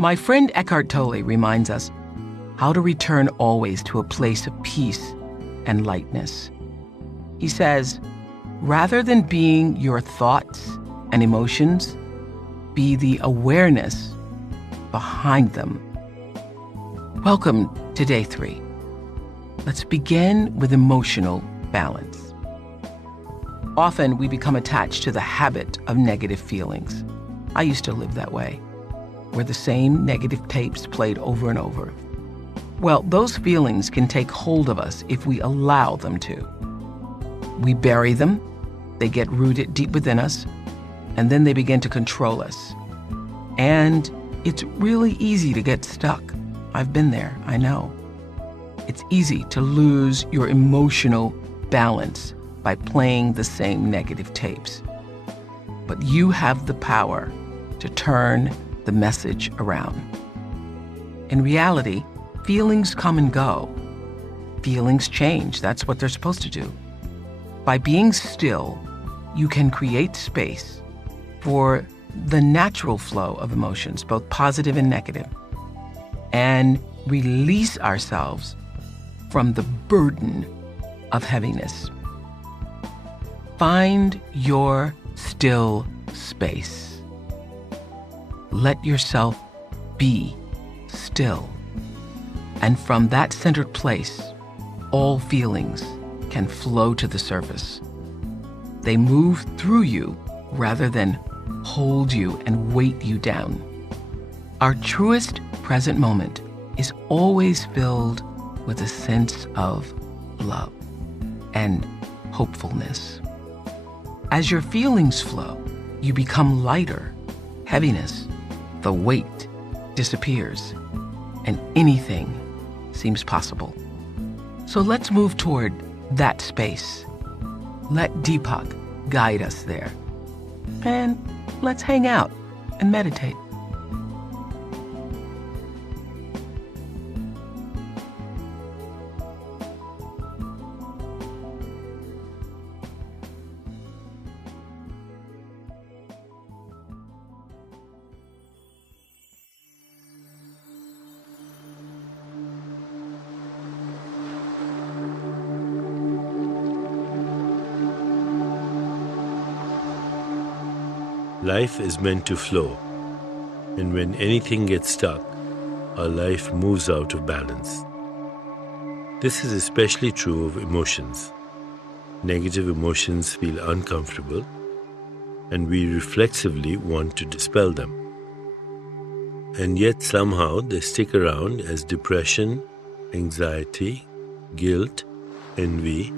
My friend Eckhart Tolle reminds us how to return always to a place of peace and lightness. He says, rather than being your thoughts and emotions, be the awareness behind them. Welcome to day 3. Let's begin with emotional balance. Often we become attached to the habit of negative feelings. I used to live that way, where the same negative tapes played over and over. Well, those feelings can take hold of us if we allow them to. We bury them, they get rooted deep within us, and then they begin to control us. And it's really easy to get stuck. I've been there, I know. It's easy to lose your emotional balance by playing the same negative tapes. But you have the power to turn the message around. In reality, feelings come and go. Feelings change. That's what they're supposed to do. By being still, you can create space for the natural flow of emotions, both positive and negative, and release ourselves from the burden of heaviness. Find your still space. Let yourself be still. And from that centered place, all feelings can flow to the surface. They move through you rather than hold you and weight you down. Our truest present moment is always filled with a sense of love and hopefulness. As your feelings flow, you become lighter. Heaviness, the weight, disappears, and anything seems possible. So let's move toward that space. Let Deepak guide us there. And let's hang out and meditate. Life is meant to flow, and when anything gets stuck, our life moves out of balance. This is especially true of emotions. Negative emotions feel uncomfortable, and we reflexively want to dispel them. And yet somehow they stick around as depression, anxiety, guilt, envy,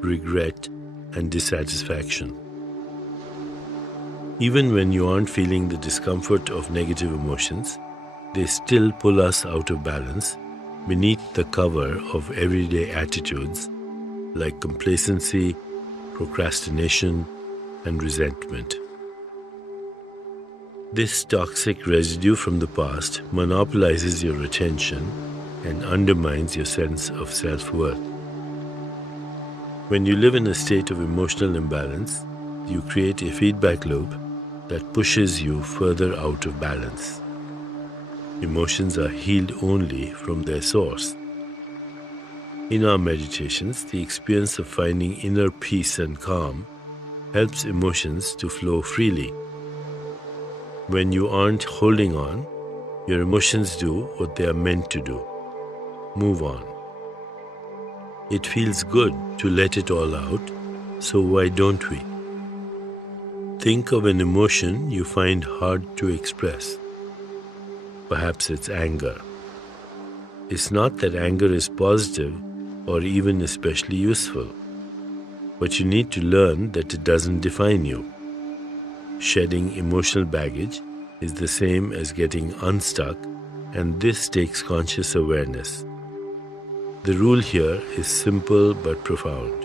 regret, and dissatisfaction. Even when you aren't feeling the discomfort of negative emotions, they still pull us out of balance beneath the cover of everyday attitudes like complacency, procrastination, and resentment. This toxic residue from the past monopolizes your attention and undermines your sense of self-worth. When you live in a state of emotional imbalance, you create a feedback loop that pushes you further out of balance. Emotions are healed only from their source. In our meditations, the experience of finding inner peace and calm helps emotions to flow freely. When you aren't holding on, your emotions do what they are meant to do: move on. It feels good to let it all out, so why don't we? Think of an emotion you find hard to express. Perhaps it's anger. It's not that anger is positive or even especially useful, but you need to learn that it doesn't define you. Shedding emotional baggage is the same as getting unstuck, and this takes conscious awareness. The rule here is simple but profound.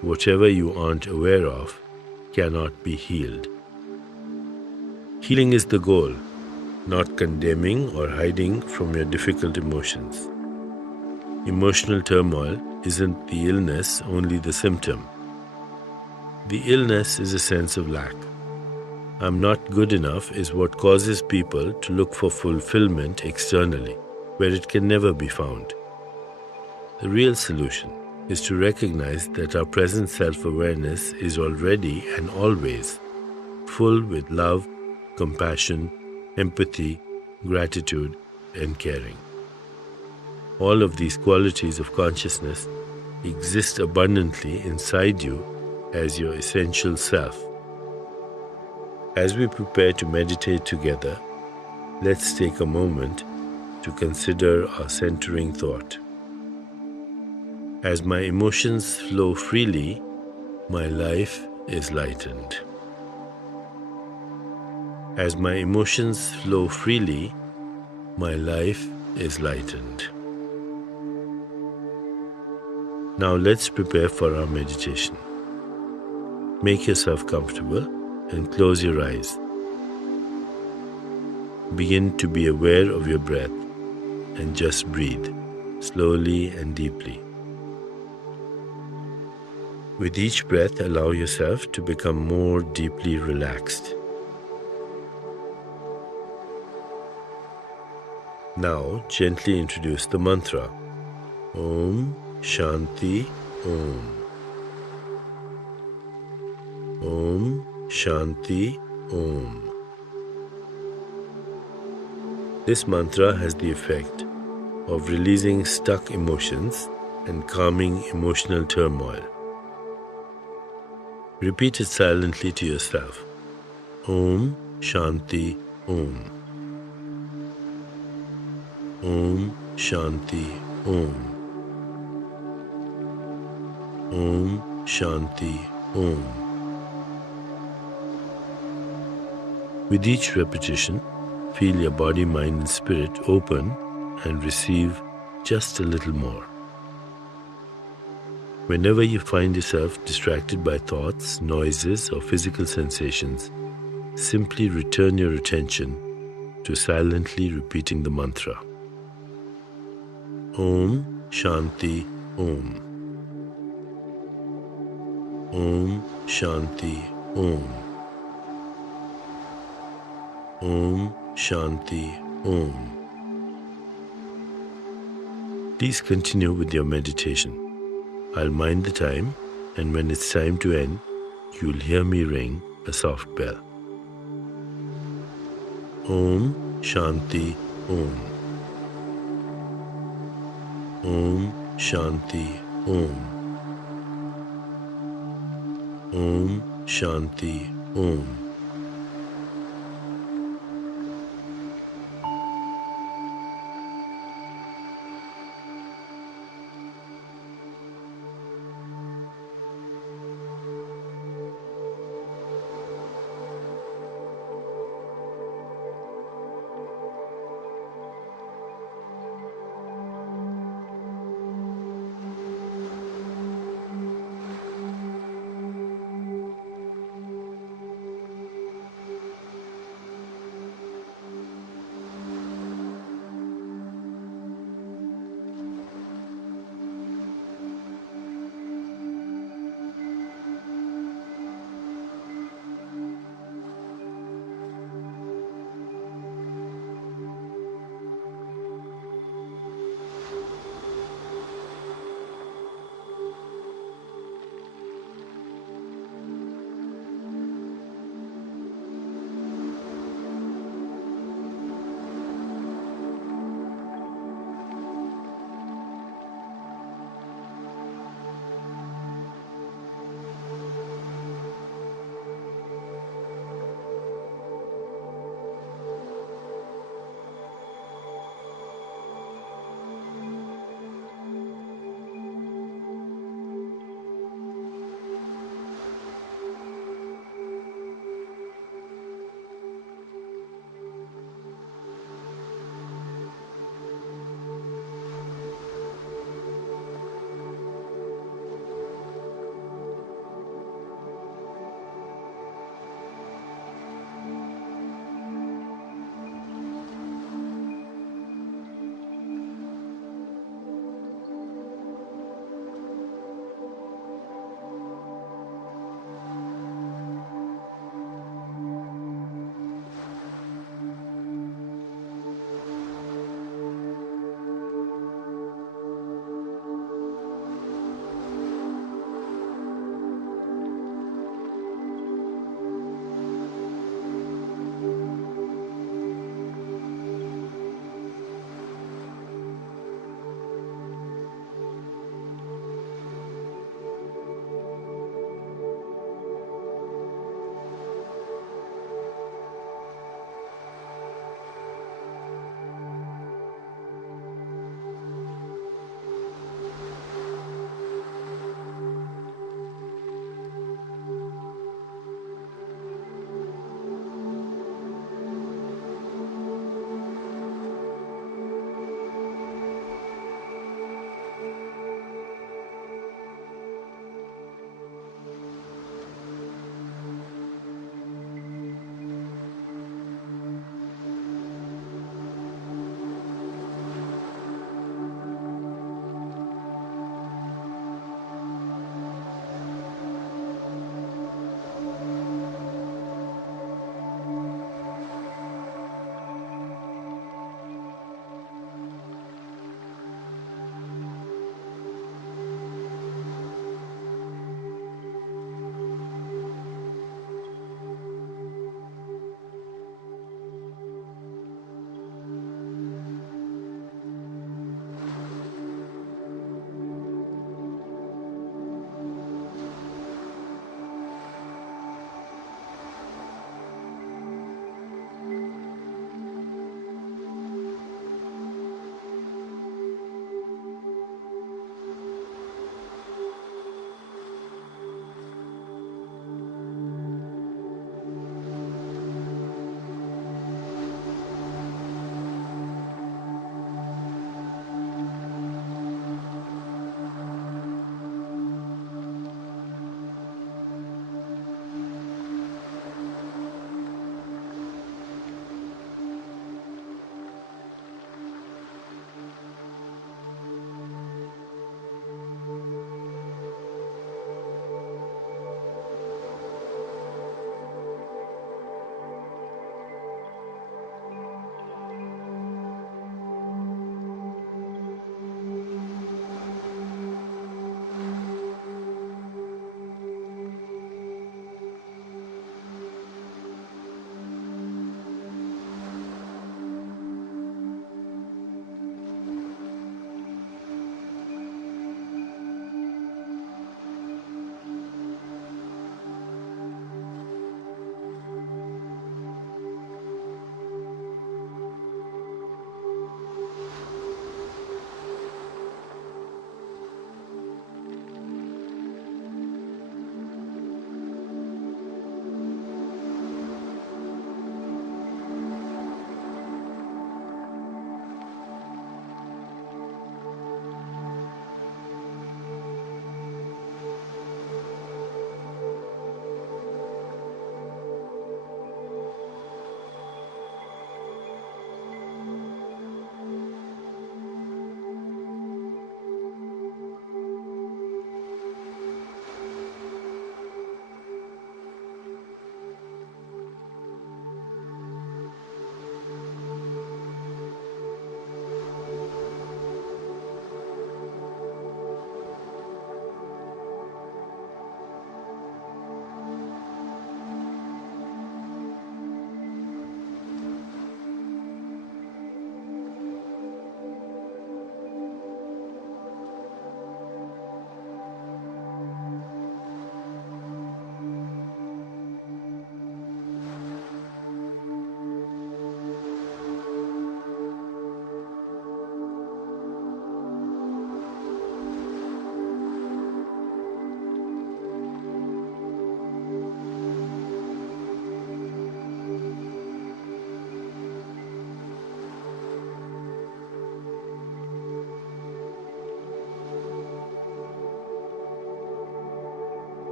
Whatever you aren't aware of cannot be healed. Healing is the goal, not condemning or hiding from your difficult emotions. Emotional turmoil isn't the illness, only the symptom. The illness is a sense of lack. I'm not good enough is what causes people to look for fulfillment externally, where it can never be found. The real solution is to recognize that our present self-awareness is already and always full with love, compassion, empathy, gratitude, and caring. All of these qualities of consciousness exist abundantly inside you as your essential self. As we prepare to meditate together, let's take a moment to consider our centering thought. As my emotions flow freely, my life is lightened. As my emotions flow freely, my life is lightened. Now let's prepare for our meditation. Make yourself comfortable and close your eyes. Begin to be aware of your breath and just breathe slowly and deeply. With each breath, allow yourself to become more deeply relaxed. Now, gently introduce the mantra, Om Shanti Om. Om Shanti Om. This mantra has the effect of releasing stuck emotions and calming emotional turmoil. Repeat it silently to yourself. Om Shanti Om. Om Shanti Om. Om Shanti Om. With each repetition, feel your body, mind, and spirit open and receive just a little more. Whenever you find yourself distracted by thoughts, noises, or physical sensations, simply return your attention to silently repeating the mantra. Om Shanti Om. Om Shanti Om. Om Shanti Om. Please continue with your meditation. I'll mind the time, and when it's time to end, you'll hear me ring a soft bell. Om Shanti Om. Om Shanti Om. Om Shanti Om.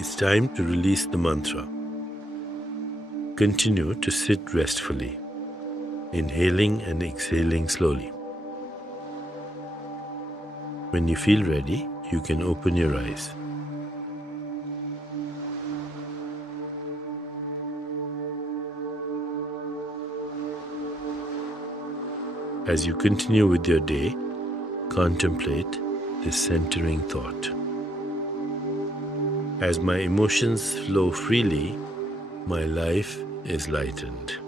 It's time to release the mantra. Continue to sit restfully, inhaling and exhaling slowly. When you feel ready, you can open your eyes. As you continue with your day, contemplate this centering thought. As my emotions flow freely, my life is lightened.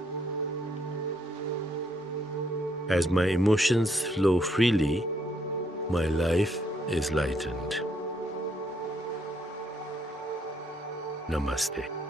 As my emotions flow freely, my life is lightened. Namaste.